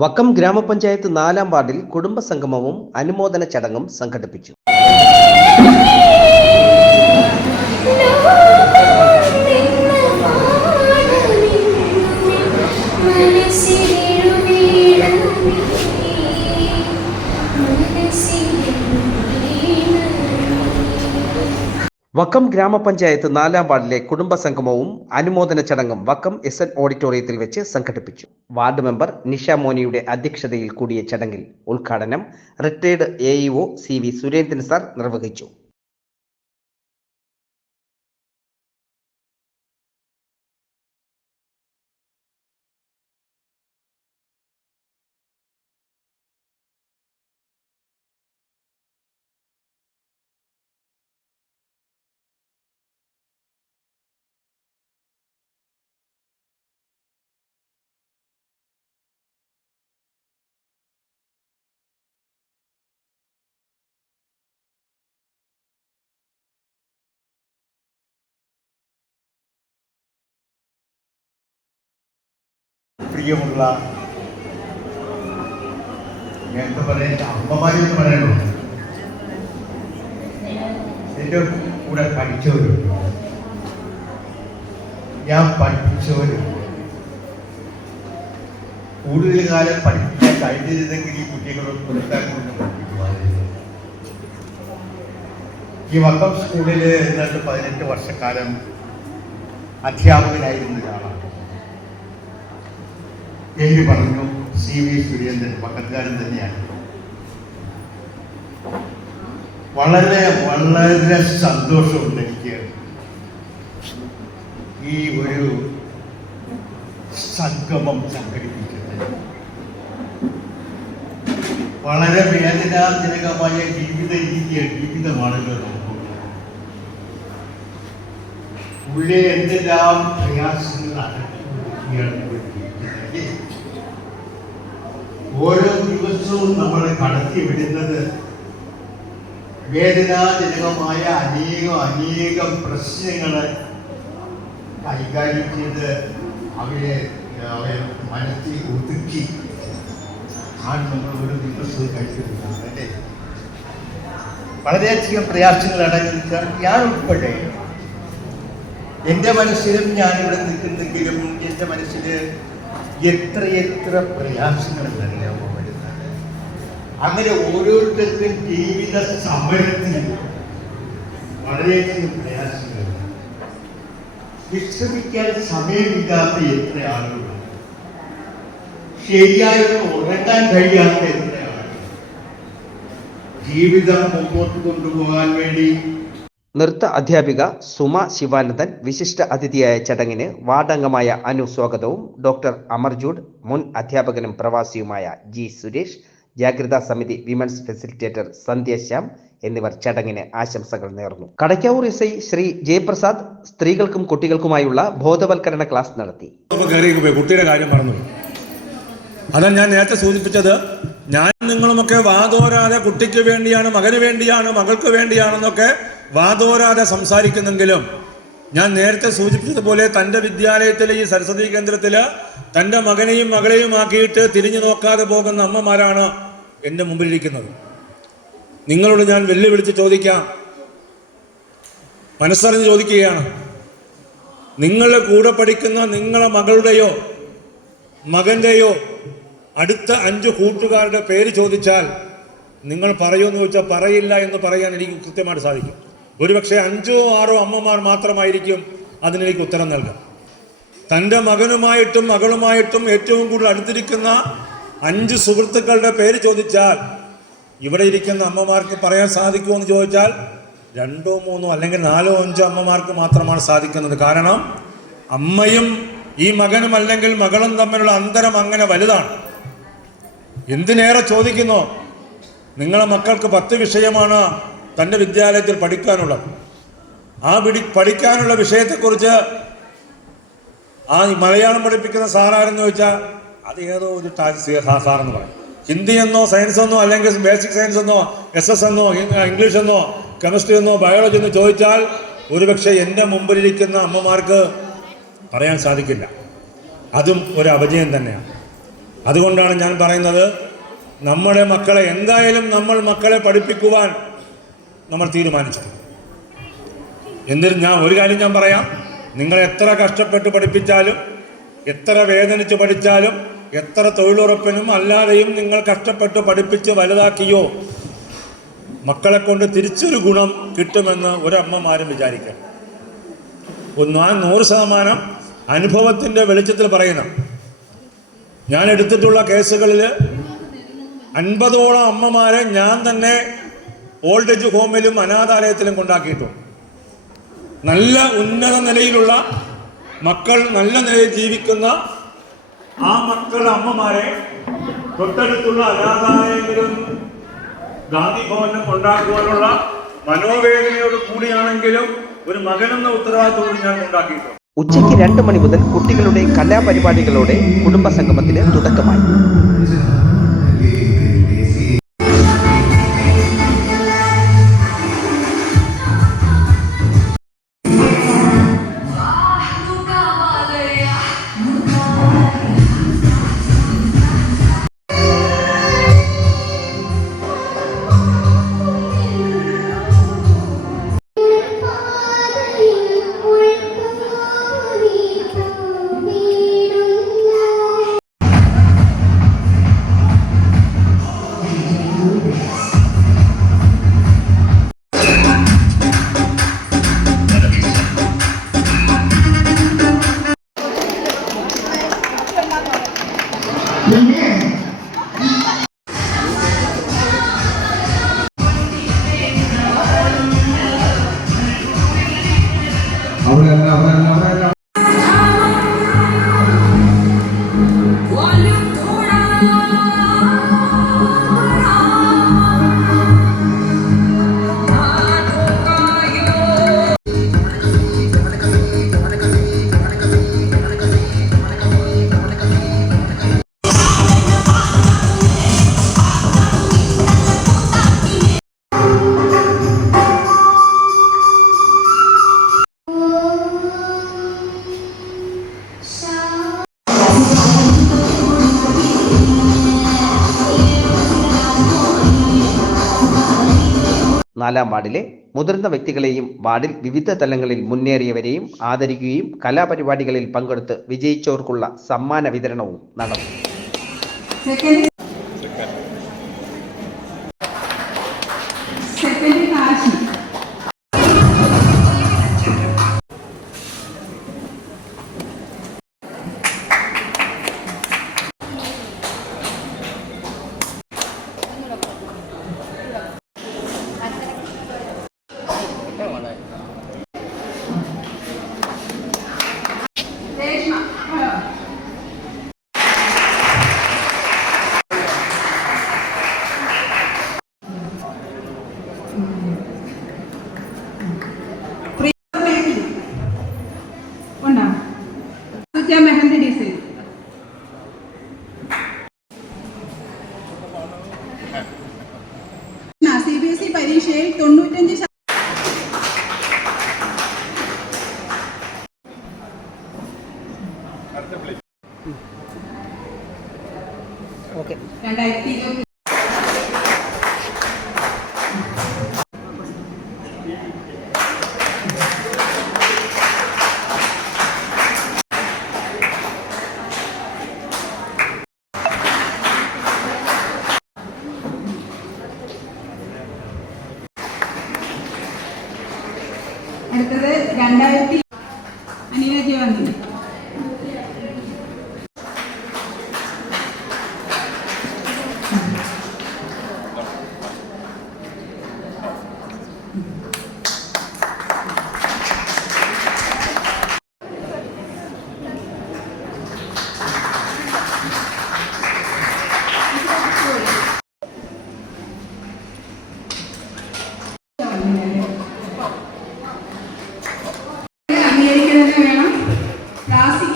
വക്കം ഗ്രാമപഞ്ചായത്ത് 4-ാം വാർഡിൽ കുടുംബസംഗമവും അനുമോദന ചടങ്ങും സംഘടിപ്പിച്ചു. വക്കം ഗ്രാമപഞ്ചായത്ത് 4-ാം വാർഡിലെ കുടുംബസംഗമവും അനുമോദന ചടങ്ങും വക്കം SN ഓഡിറ്റോറിയത്തിൽ വെച്ച് സംഘടിപ്പിച്ചു. വാർഡ് മെമ്പർ നിഷ മോനിയുടെ അധ്യക്ഷതയിൽ കൂടിയ ചടങ്ങിൽ ഉദ്ഘാടനം retired AEO CV Surendran sir നിർവഹിച്ചു. പ്രിയമുള്ള എന്താ പറയുക, അമ്മമാരെന്ന് പറയണോ, എൻ്റെ കൂടെ പഠിച്ചവരും ഞാൻ പഠിപ്പിച്ചവരും കൂടുതൽ കാലം പഠിപ്പിക്കാൻ കഴിഞ്ഞിരുന്നെങ്കിൽ ഈ കുട്ടികളെ പുറത്താക്കൊണ്ട് പഠിപ്പിക്കുമായിരുന്നു. ഈ വക്കം സ്കൂളിൽ 18 വർഷക്കാലം അധ്യാപകനായിരുന്ന ഒരാളാണ്. പേര് പറഞ്ഞു CV സുരേന്ദ്രൻ, വക്കത്തുകാരൻ തന്നെയാണ്. വളരെ വളരെ സന്തോഷമുണ്ട് എനിക്ക് ഈ ഒരു സംഗമം സംഘടിപ്പിക്കുന്നത്. വളരെ വേദനാജനകമായ ജീവിതമാണല്ലോ നമുക്കുള്ളത്. ഉള്ളിൽ എന്തെല്ലാം പ്രയാസങ്ങളാണ് ഓരോ ദിവസവും നമ്മളെ കടത്തി വിടുന്നത് വേദനാജനകമായ അനേകം പ്രശ്നങ്ങളെ കൈകാര്യം ചെയ്ത് അവരെ മനസ്സിൽ ഒതുക്കി ആണ് നമ്മൾ ഓരോ ദിവസവും കഴിക്കുന്നത് അല്ലേ. വളരെയധികം പ്രയാസങ്ങൾ അടങ്ങി ഞാൻ ഉൾപ്പെടെ എൻ്റെ മനസ്സിലും ഞാനിവിടെ നിൽക്കുന്നെങ്കിലും എൻ്റെ മനസ്സിൽ എത്ര പ്രയാസങ്ങളെന്നറിയാമോ വരുന്നത്. അങ്ങനെ ഓരോരുത്തർക്കും ജീവിത സമരത്തിന് വളരെയധികം പ്രയാസങ്ങൾ, വിശ്രമിക്കാൻ സമയമില്ലാത്ത എത്ര ആളുകളുണ്ട്, ശരിയായി ഉറങ്ങാൻ കഴിയാത്ത എത്ര ആളുകൾ, ജീവിതം മുമ്പോട്ട് കൊണ്ടുപോകാൻ വേണ്ടി. നൃത്ത അധ്യാപിക സുമ ശിവാനന്ദൻ വിശിഷ്ട അതിഥിയായ ചടങ്ങിന് വാർഡംഗമായ അനു സ്വാഗതവും ഡോക്ടർ അമർജൂഡ്, മുൻ അധ്യാപകനും പ്രവാസിയുമായ G സുരേഷ്, ജാഗ്രതാ സമിതി വിമൻസ് ഫെസിലിറ്റേറ്റർ സന്ധ്യ ശ്യാം എന്നിവർ ചടങ്ങിന് ആശംസകൾ നേർന്നു. കടയ്ക്കാവൂർ SI ശ്രീ ജയപ്രസാദ് സ്ത്രീകൾക്കും കുട്ടികൾക്കുമായുള്ള ബോധവൽക്കരണ ക്ലാസ് നടത്തി. കുട്ടിയുടെ കാര്യം പറഞ്ഞു, അതാണ് ഞാൻ നേരത്തെ സൂചിപ്പിച്ചത്. ഞാൻ നിങ്ങളുമൊക്കെ വാതോരാതെ കുട്ടിക്ക് വേണ്ടിയാണ്, മകന് വേണ്ടിയാണ്, മകൾക്ക് വേണ്ടിയാണെന്നൊക്കെ വാതോരാതെ സംസാരിക്കുന്നെങ്കിലും ഞാൻ നേരത്തെ സൂചിപ്പിച്ചതുപോലെ തൻ്റെ വിദ്യാലയത്തിലെ ഈ സരസ്വതി കേന്ദ്രത്തിൽ തൻ്റെ മകനെയും മകളെയും ആക്കിയിട്ട് തിരിഞ്ഞു നോക്കാതെ പോകുന്ന അമ്മമാരാണ് എൻ്റെ മുമ്പിലിരിക്കുന്നത്. നിങ്ങളോട് ഞാൻ വെല്ലുവിളിച്ച് ചോദിക്കാം, മനസ്സറിഞ്ഞ് ചോദിക്കുകയാണ്. നിങ്ങളുടെ കൂടെ പഠിക്കുന്ന നിങ്ങളെ മകളുടെയോ മകൻ്റെയോ അടുത്ത 5 കൂട്ടുകാരുടെ പേര് ചോദിച്ചാൽ നിങ്ങൾ പറയുമെന്ന് ചോദിച്ചാൽ പറയില്ല എന്ന് പറയാൻ എനിക്ക് കൃത്യമായിട്ട് സാധിക്കും. ഒരുപക്ഷെ 5 or 6 അമ്മമാർ മാത്രമായിരിക്കും അതിനെനിക്ക് ഉത്തരം നൽകുക. തൻ്റെ മകനുമായിട്ടും മകളുമായിട്ടും ഏറ്റവും കൂടുതൽ അടുത്തിരിക്കുന്ന 5 സുഹൃത്തുക്കളുടെ പേര് ചോദിച്ചാൽ ഇവിടെ ഇരിക്കുന്ന അമ്മമാർക്ക് പറയാൻ സാധിക്കുമോ എന്ന് ചോദിച്ചാൽ 2 or 3 അല്ലെങ്കിൽ 4 or 5 അമ്മമാർക്ക് മാത്രമാണ് സാധിക്കുന്നത്. കാരണം അമ്മയും ഈ മകനും അല്ലെങ്കിൽ മകളും തമ്മിലുള്ള അന്തരം അങ്ങനെ വലുതാണ്. എന്തിനേറെ ചോദിക്കുന്നു, നിങ്ങളെ മക്കൾക്ക് 10 വിഷയമാണ് തൻ്റെ വിദ്യാലയത്തിൽ പഠിക്കാനുള്ളത്. ആ പഠിക്കാനുള്ള വിഷയത്തെക്കുറിച്ച് ആ മലയാളം പഠിപ്പിക്കുന്ന സാറാരെന്ന് ചോദിച്ചാൽ അത് ഏതോ ഒരു സാറെന്ന് പറയും. ഹിന്ദി എന്നോ സയൻസ് എന്നോ അല്ലെങ്കിൽ ബേസിക് സയൻസ് എന്നോ SS എന്നോ ഇംഗ്ലീഷ് എന്നോ കെമിസ്ട്രി എന്നോ ബയോളജി എന്നോ ചോദിച്ചാൽ ഒരുപക്ഷെ എൻ്റെ മുമ്പിലിരിക്കുന്ന അമ്മമാർക്ക് പറയാൻ സാധിക്കില്ല. അതും ഒരു അപജയം തന്നെയാണ്. അതുകൊണ്ടാണ് ഞാൻ പറയുന്നത്, നമ്മുടെ മക്കളെ എന്തായാലും നമ്മൾ മക്കളെ പഠിപ്പിക്കുവാൻ നമ്മൾ തീരുമാനിച്ചിട്ടുണ്ട്. എന്നിട്ട് ഒരു കാര്യം ഞാൻ പറയാം, നിങ്ങൾ എത്ര കഷ്ടപ്പെട്ട് പഠിപ്പിച്ചാലും, എത്ര വേദനിച്ച് പഠിച്ചാലും, എത്ര തൊഴിലുറപ്പിനും അല്ലാതെയും നിങ്ങൾ കഷ്ടപ്പെട്ട് പഠിപ്പിച്ച് വലുതാക്കിയോ, മക്കളെ കൊണ്ട് തിരിച്ചൊരു ഗുണം കിട്ടുമെന്ന് ഒരമ്മമാരും വിചാരിക്കണം. 100% അനുഭവത്തിൻ്റെ വെളിച്ചത്തിൽ പറയുന്ന, ഞാൻ എടുത്തിട്ടുള്ള കേസുകളിൽ 50ഓളം അമ്മമാരെ ഞാൻ തന്നെ ഓൾഡ് ഏജ് ഹോമിലും അനാഥാലയത്തിലും കൊണ്ടാക്കിയിട്ടുണ്ട്. നല്ല ഉന്നത നിലയിലുള്ള മക്കൾ, നല്ല നിലയിൽ ജീവിക്കുന്ന ആ മക്കളുടെ അമ്മമാരെ തൊട്ടടുത്തുള്ള അനാഥാലയത്തിലും ഗാന്ധി ഭവനിലും കൊണ്ടാക്കുവാനുള്ള മനോവേദനയോട് കൂടിയാണെങ്കിലും ഒരു മകനെന്ന ഉത്തരവാദിത്തോട് ഞാൻ കൊണ്ടാക്കിയിട്ടുണ്ട്. ഉച്ചയ്ക്ക് 2 മണി മുതൽ കുട്ടികളുടെ കലാപരിപാടികളോടെ കുടുംബസംഗമത്തിന് തുടക്കമായി. നാലാം വാർഡിലെ മുതിർന്ന വ്യക്തികളെയും വാർഡിൽ വിവിധ തലങ്ങളിൽ മുന്നേറിയവരെയും ആദരിക്കുകയും കലാപരിപാടികളിൽ പങ്കെടുത്ത് വിജയിച്ചവർക്കുള്ള സമ്മാന വിതരണവും നടന്നു. മെഹന്തി ഡിസൈൻ CBSE പരീക്ഷയിൽ 95% ഓക്കെ 2020 അടുത്തത് 2000 അനിയജി വന്നു.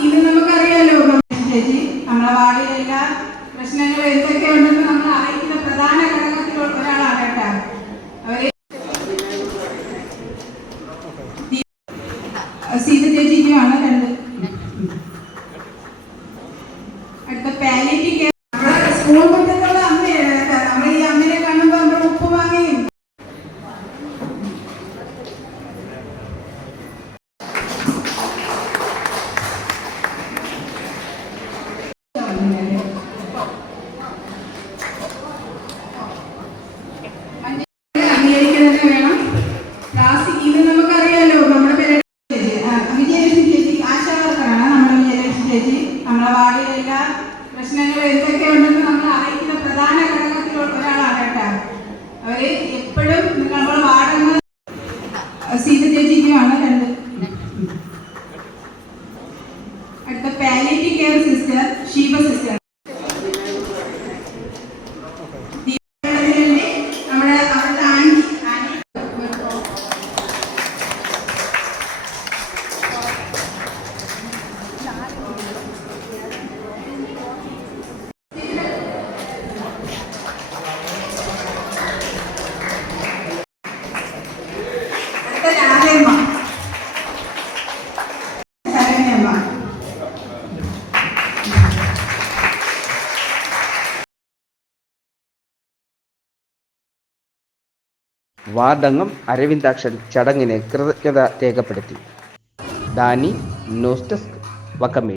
ഇത് നമുക്കറിയാലോ ചേച്ചി, നമ്മുടെ വാർഡിലെല്ലാ പ്രശ്നങ്ങളും എന്തൊക്കെ ഉണ്ടെന്ന് നമ്മൾ അറിയിക്കുന്ന പ്രധാന ഘടകത്തിൽ ഒരാളാണ് കേട്ടോ. അവരെ സീത ചേച്ചിക്കുമാണ് 2. അടുത്ത പാലിയേറ്റീവ് കെയർ സ്കൂൾ കുട്ടികളുള്ള അമ്മയാണ്. നമ്മൾ ഈ അമ്മയെ കാണുമ്പോൾ നമ്മൾ ഉപ്പ് വാങ്ങിയും അംഗീകരിക്കുന്നത് വേണം. പ്ലാസ്റ്റിക് ഇത് നമുക്കറിയാലോ. നമ്മുടെ വിജയലക്ഷ്മി ചേച്ചി ആശാവർക്കറാണ്. നമ്മുടെ വിജയലക്ഷ്മി ചേച്ചി നമ്മളെ വാർഡിലെ എല്ലാ പ്രശ്നങ്ങളും എന്തൊക്കെ ഉണ്ടെന്ന് നമ്മൾ അറിയിക്കുന്ന പ്രധാന ഘടകത്തിൽ ഒരാളാണ് കേട്ടോ. അവര് എപ്പോഴും നമ്മളെ വാർഡംഗ സീത ചേച്ചിക്കുമാണ് 2. അടുത്ത palliative care sister Sheeba sister. നമ്മുടെ അവരുടെ ആന്റി വാർഡംഗം അരവിന്ദാക്ഷൻ ചടങ്ങിന് കൃതജ്ഞത രേഖപ്പെടുത്തി. Dani, news desk, വക്കമേ.